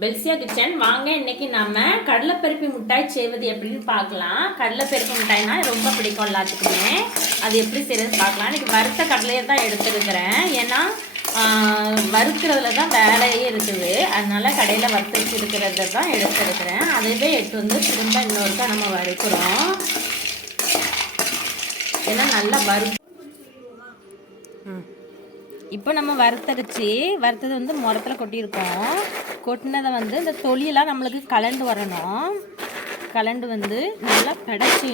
பெல்சியா kitchen. வாங்க இன்னைக்கு நம்ம கடலைப்பருப்பு மிட்டாய் செய்வது எப்படின்னு பார்க்கலாம். கடலைப்பருப்பு மிட்டாய்னா ரொம்ப பிடிக்கும் எல்லாத்துக்குமே. அது எப்படி செய்யறது பார்க்கலாம். இன்னைக்கு வறுத்த கடலையை தான் எடுத்துருக்கிறேன். ஏன்னா வறுக்கிறதுல தான் வேலையே இருக்குது. அதனால கடையில் வறுத்து வச்சுருக்கிறத தான் எடுத்துருக்கிறேன். அதுவே எடுத்து வந்து திரும்ப இன்னொருக்கா நம்ம வறுக்கிறோம். ஏன்னா நல்லா வறு இப்போ நம்ம வறுத்தரிச்சு வறுத்தது வந்து முரத்தில் கொட்டியிருக்கோம். கொட்டினதை வந்து இந்த தொலியெல்லாம் நம்மளுக்கு கலண்டு வரணும். கலண்டு வந்து நல்லா பிடைச்சி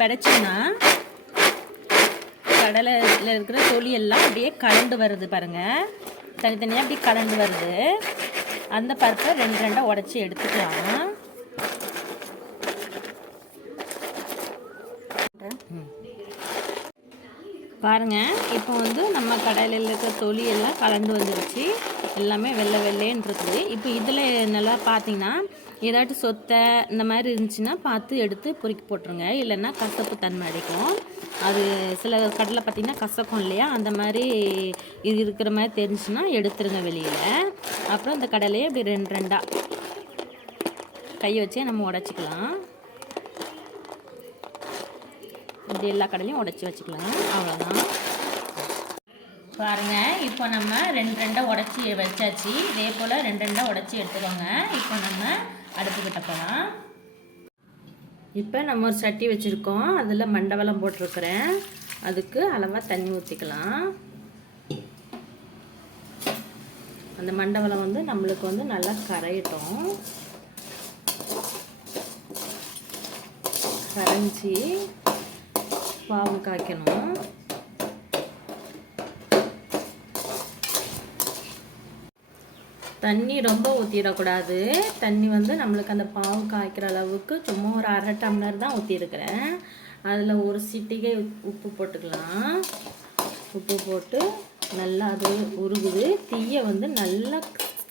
பிடைச்சின்னா கடலையில் இருக்கிற தொலியெல்லாம் அப்படியே கலண்டு வருது பாருங்கள் தனித்தனியாக அப்படி கலண்டு வருது. அந்த பருப்பை ரெண்டு ரெண்டாக உடச்சி எடுத்துக்கலாம். பாருங்க இப்போ வந்து நம்ம கடையில் இருக்கிற தொலி எல்லாம் கலந்து வந்துருச்சு. எல்லாமே வெள்ளை வெள்ளைன்னு இருக்குது. இப்போ இதில் நல்லா பார்த்தீங்கன்னா ஏதாட்டும் சொத்தை இந்த மாதிரி இருந்துச்சுன்னா பார்த்து எடுத்து பொறுக்கி போட்டுருங்க. இல்லைன்னா கசப்பு தன்மை அடிக்கும். அது சில கடலை பார்த்திங்கன்னா கசக்கும் இல்லையா? அந்த மாதிரி இது இருக்கிற மாதிரி தெரிஞ்சுன்னா எடுத்துருங்க வெளியில். அப்புறம் இந்த கடலையை இப்படி ரெண்டு ரெண்டாக கையை வச்சே நம்ம உடச்சிக்கலாம். இப்படி எல்லா கடலையும் உடச்சி வச்சுக்கலாம். அவ்வளோதான் பாருங்க இப்போ நம்ம ரெண்டு ரெண்டாக உடச்சி வச்சாச்சு. இதே போல் ரெண்டு ரெண்டாக உடச்சி எடுத்துக்கோங்க. இப்போ நம்ம அடுப்புக்கிட்ட போகலாம் இப்போ நம்ம ஒரு சட்டி வச்சுருக்கோம். அதில் மண்டவெல்லாம் போட்டிருக்கிறேன். அதுக்கு அளவாக தண்ணி ஊற்றிக்கலாம் அந்த மண்டவெல்லாம் வந்து நம்மளுக்கு வந்து நல்லா கரையட்டும். கரைஞ்சி பாவு காய்க்கணும். தண்ணி ரொம்ப ஊற்றிடக்கூடாது தண்ணி வந்து நம்மளுக்கு அந்த பாவு காய்க்கிற அளவுக்கு சும்மா ஒரு அரை டம்ளர் தான் ஊற்றிருக்கிறேன் அதில் ஒரு சிட்டிகை உப்பு போட்டுக்கலாம். உப்பு போட்டு நல்லா அது உருகுது. தீயை வந்து நல்லா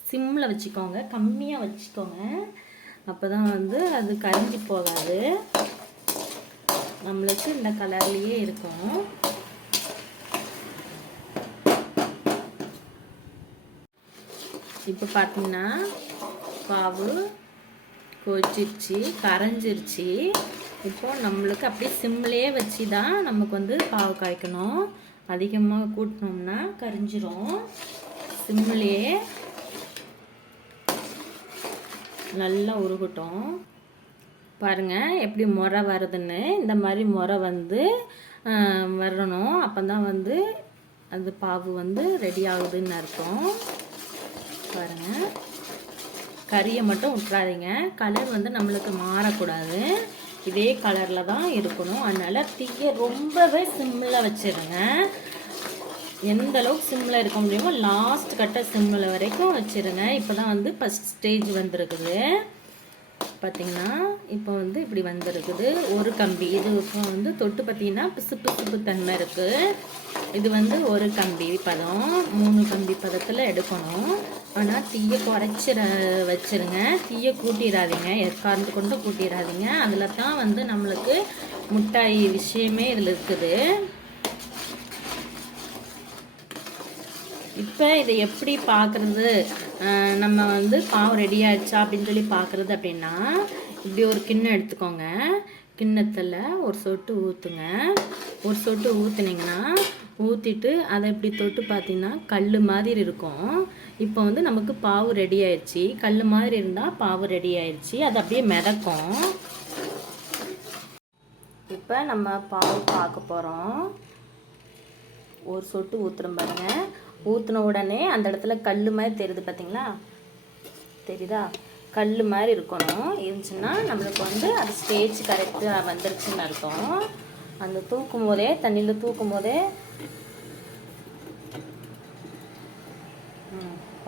சிம்மில் வச்சுக்கோங்க. கம்மியாக வச்சுக்கோங்க. அப்போ தான் வந்து அது கரைஞ்சி போகாது. நம்மளுக்கு இந்த கலர்லேயே இருக்கும். இப்போ பார்த்தீங்கன்னா பாவு கொச்சிருச்சு கரைஞ்சிருச்சு. இப்போ நம்மளுக்கு அப்படியே சிம்லேயே வச்சு தான் நமக்கு வந்து பாவு காய்க்கணும். அதிகமாக கூட்டினோம்னா கரிஞ்சிரும். சிம்லேயே நல்லா உருகட்டும். பாருங்கள் எப்படி முறை வருதுன்னு இந்த மாதிரி முறை வந்து வரணும். அப்போ தான் வந்து அது பாவு வந்து ரெடி ஆகுதுன்னு அர்த்தம். பாருங்கள் கறியை மட்டும் விட்டுறாதீங்க கலர் வந்து நம்மளுக்கு மாறக்கூடாது. இதே கலரில் தான் இருக்கணும். அதனால் தீயை ரொம்பவே சிம்மில் வச்சுருங்க. எந்த அளவுக்கு சிம்மில் இருக்க முடியுமோ லாஸ்ட் கட்ட சிம்மில் வரைக்கும் வச்சிருங்க. இப்போ தான் வந்து ஃபஸ்ட் ஸ்டேஜ் வந்திருக்குது. பார்த்தீங்கன்னா இப்போ வந்து இப்படி வந்திருக்குது. ஒரு கம்பி. இது இப்போ வந்து தொட்டு பார்த்தீங்கன்னா பிசு பிசுப்பு தன்மை இருக்குது இது வந்து ஒரு கம்பி பதம். மூணு கம்பி பதத்தில் எடுக்கணும். ஆனால் தீயை குறைச்சிட வச்சுருங்க. தீயை கூட்டிடாதீங்க எக்காரணத்து கொண்டு கூட்டிடாதீங்க அதில் தான் வந்து நம்மளுக்கு முட்டாய் விஷயமே இதில் இருக்குது. இப்போ இதை எப்படி பார்க்குறது நம்ம வந்து பாவு ரெடி ஆயிடுச்சா அப்படின்னு சொல்லி பார்க்குறது அப்படின்னா இப்படி ஒரு கிண்ணம் எடுத்துக்கோங்க. கிண்ணத்தில் ஒரு சொட்டு ஊற்றுங்க ஒரு சொட்டு ஊற்றுனீங்கன்னா ஊற்றிட்டு அதை இப்படி தொட்டு பார்த்தீங்கன்னா கல் மாதிரி இருக்கும். இப்போ வந்து நமக்கு பாவு ரெடி ஆயிடுச்சு. கல் மாதிரி இருந்தால் பாவு ரெடி ஆயிடுச்சு. அது அப்படியே மிதக்கும். இப்போ நம்ம பாவு பார்க்க போகிறோம் ஒரு சொட்டு ஊற்றுறோம் பாருங்கள் ஊற்றின உடனே அந்த இடத்துல கல் மாதிரி தெரியுது பார்த்தீங்களா தெரியுதா? கல் மாதிரி இருக்கணும். இருந்துச்சுன்னா நம்மளுக்கு வந்து அது ஸ்டேஜ் கரெக்டாக வந்துருச்சுன்னு அர்த்தம். அந்த தூக்கும் போதே தண்ணியில் தூக்கும் போதே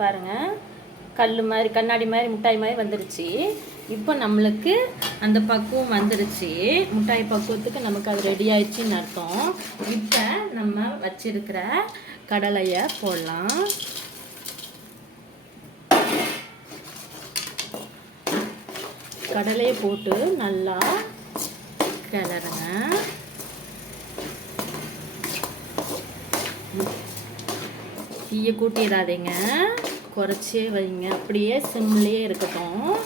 பாருங்கள் பாருங்க. கல் மாதிரி கண்ணாடி மாதிரி மிட்டாய் மாதிரி வந்துருச்சு. இப்போ நம்மளுக்கு அந்த பக்குவம் வந்துருச்சு. மிட்டாய் பக்குவத்துக்கு நமக்கு அது ரெடி ஆயிடுச்சுன்னு அர்த்தம். இப்போ நம்ம வச்சிருக்கிற கடலையை போடலாம். கடலையை போட்டு நல்லா கிளறுங்க. தீயை கூட்டிடாதீங்க. குறைச்சே வைங்க. அப்படியே சிம்லேயே இருக்கட்டும்.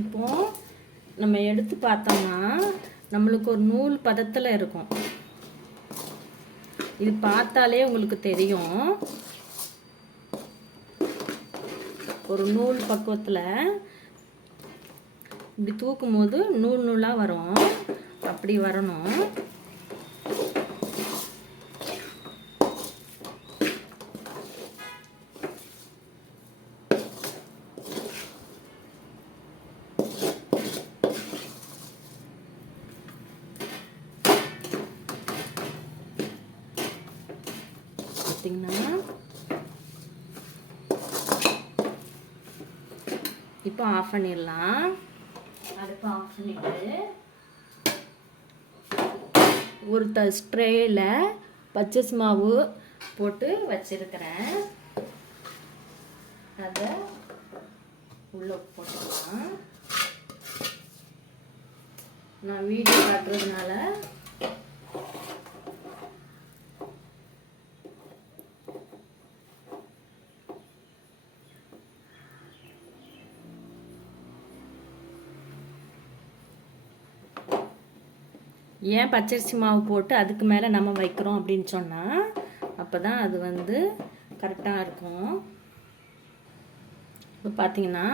இப்போ நம்ம எடுத்து பார்த்தோம்னா நம்மளுக்கு ஒரு நூல் பதத்தில் இருக்கும். இது பார்த்தாலே உங்களுக்கு தெரியும். ஒரு நூல் பக்குவத்தில் இப்படி தூக்கும் போது நூல் நூலாக வரும். அப்படி வரணும். பார்த்தீங்கன்னா இப்போ ஆஃப் பண்ணிடலாம். அடுப்பு ஆஃப் பண்ணிட்டு ஒரு த ஸ்ட்ரேயில் பச்சரிசி மாவு போட்டு வச்சிருக்கிறேன். அதை உள்ள போட்டுக்கலாம். நான் வீடியோ காட்டுறதுனால ஏன் பச்சரிசி மாவு போட்டு அதுக்கு மேலே நம்ம வைக்கிறோம் அப்படின்னு சொன்னால் அப்போ தான் அது வந்து கரெக்டாக இருக்கும். இப்போ பார்த்தீங்கன்னா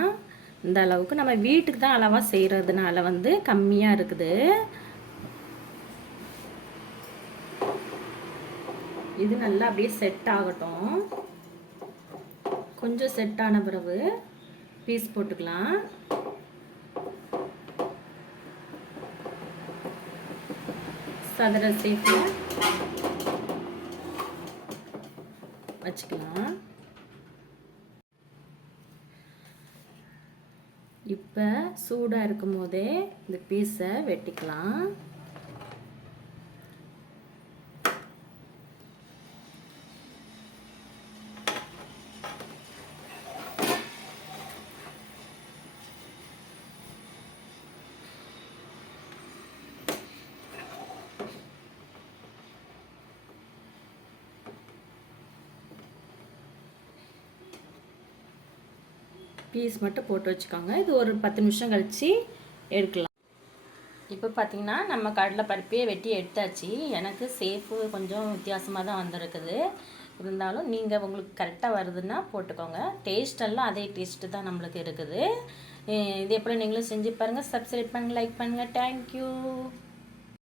இந்த அளவுக்கு நம்ம வீட்டுக்கு தான் அளவாக செய்கிறதுனால வந்து கம்மியாக இருக்குது. இது நல்லா அப்படியே செட் ஆகட்டும். கொஞ்சம் செட் ஆன பிறகு பீஸ் போட்டுக்கலாம். சதுர சீட்டில் வச்சுக்கலாம். இப்போ சூடாக இருக்கும் போதே இந்த பீஸை வெட்டிக்கலாம். பீஸ் மட்டும் போட்டு வச்சுக்கோங்க. இது ஒரு பத்து நிமிஷம் கழித்து எடுக்கலாம். இப்போ பார்த்தீங்கன்னா நம்ம கடலை பருப்பையே வெட்டி எடுத்தாச்சு. எனக்கு சேஃபு கொஞ்சம் வித்தியாசமாக தான் வந்திருக்குது. இருந்தாலும் நீங்கள் உங்களுக்கு கரெக்டாக வருதுன்னா போட்டுக்கோங்க. டேஸ்டெல்லாம் அதே டேஸ்ட்டு தான் நம்மளுக்கு இருக்குது. இதே போல் நீங்களும் செஞ்சு பாருங்கள் சப்ஸ்கிரைப் பண்ணுங்கள் லைக் பண்ணுங்கள் தேங்க்யூ